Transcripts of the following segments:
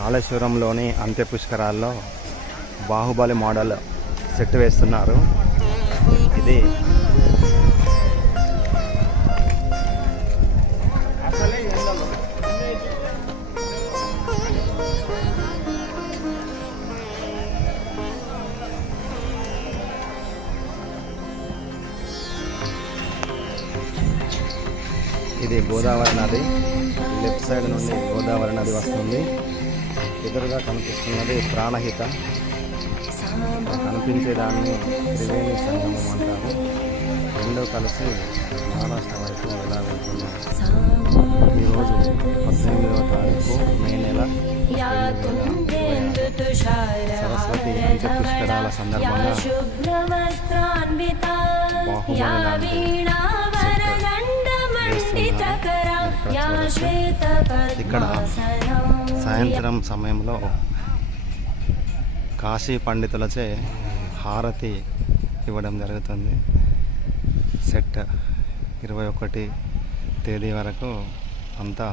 కాళేశ్వరంలోని అంత్య పుష్కరాల్లో Baahubali model set వేస్తున్నారు. ఇది ఇది గోదావరి నది. లెఫ్ట్ సైడ్ నుండి గోదావరి నది వస్తుంది. ఎదురుగా కనిపిస్తున్నది ప్రాణహిత. కనిపించేదాన్ని త్రివేణి సంగమం అంటారు. రెండూ కలిసి మహారాష్ట్ర వైపు ఎలా వెళ్తున్నారు. ఈరోజు 18వ తారీఖు మే నెల 2020 సరస్వతి అంత్య పుష్కరాల సందర్భంగా ఇక్కడ సాయంత్రం సమయంలో కాశీ పండితులచే హారతి ఇవ్వడం జరుగుతుంది. సెట్ 21 తేదీ వరకు అంతా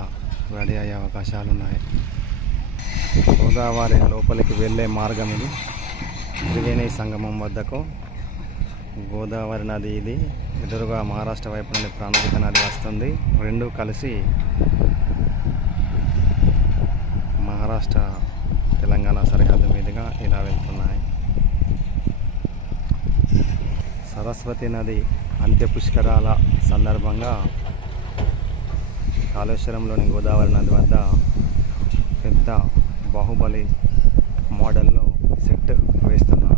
రెడీ అయ్యే అవకాశాలు ఉన్నాయి. గోదావరి లోపలికి వెళ్ళే మార్గం ఇది. త్రివేణి సంగమం వద్దకు గోదావరి నది ఇది. ఎదురుగా మహారాష్ట్ర వైపు నుండి ప్రాణహిత నది వస్తుంది. రెండూ కలిసి మహారాష్ట్ర తెలంగాణ సరిహద్దు మీదుగా ఇలా వెళ్తున్నాయి. సరస్వతి నది అంత్య పుష్కరాల సందర్భంగా కాళేశ్వరంలోని గోదావరి నది వద్ద పెద్ద బాహుబలి మోడల్లో సెట్ వేస్తున్నారు.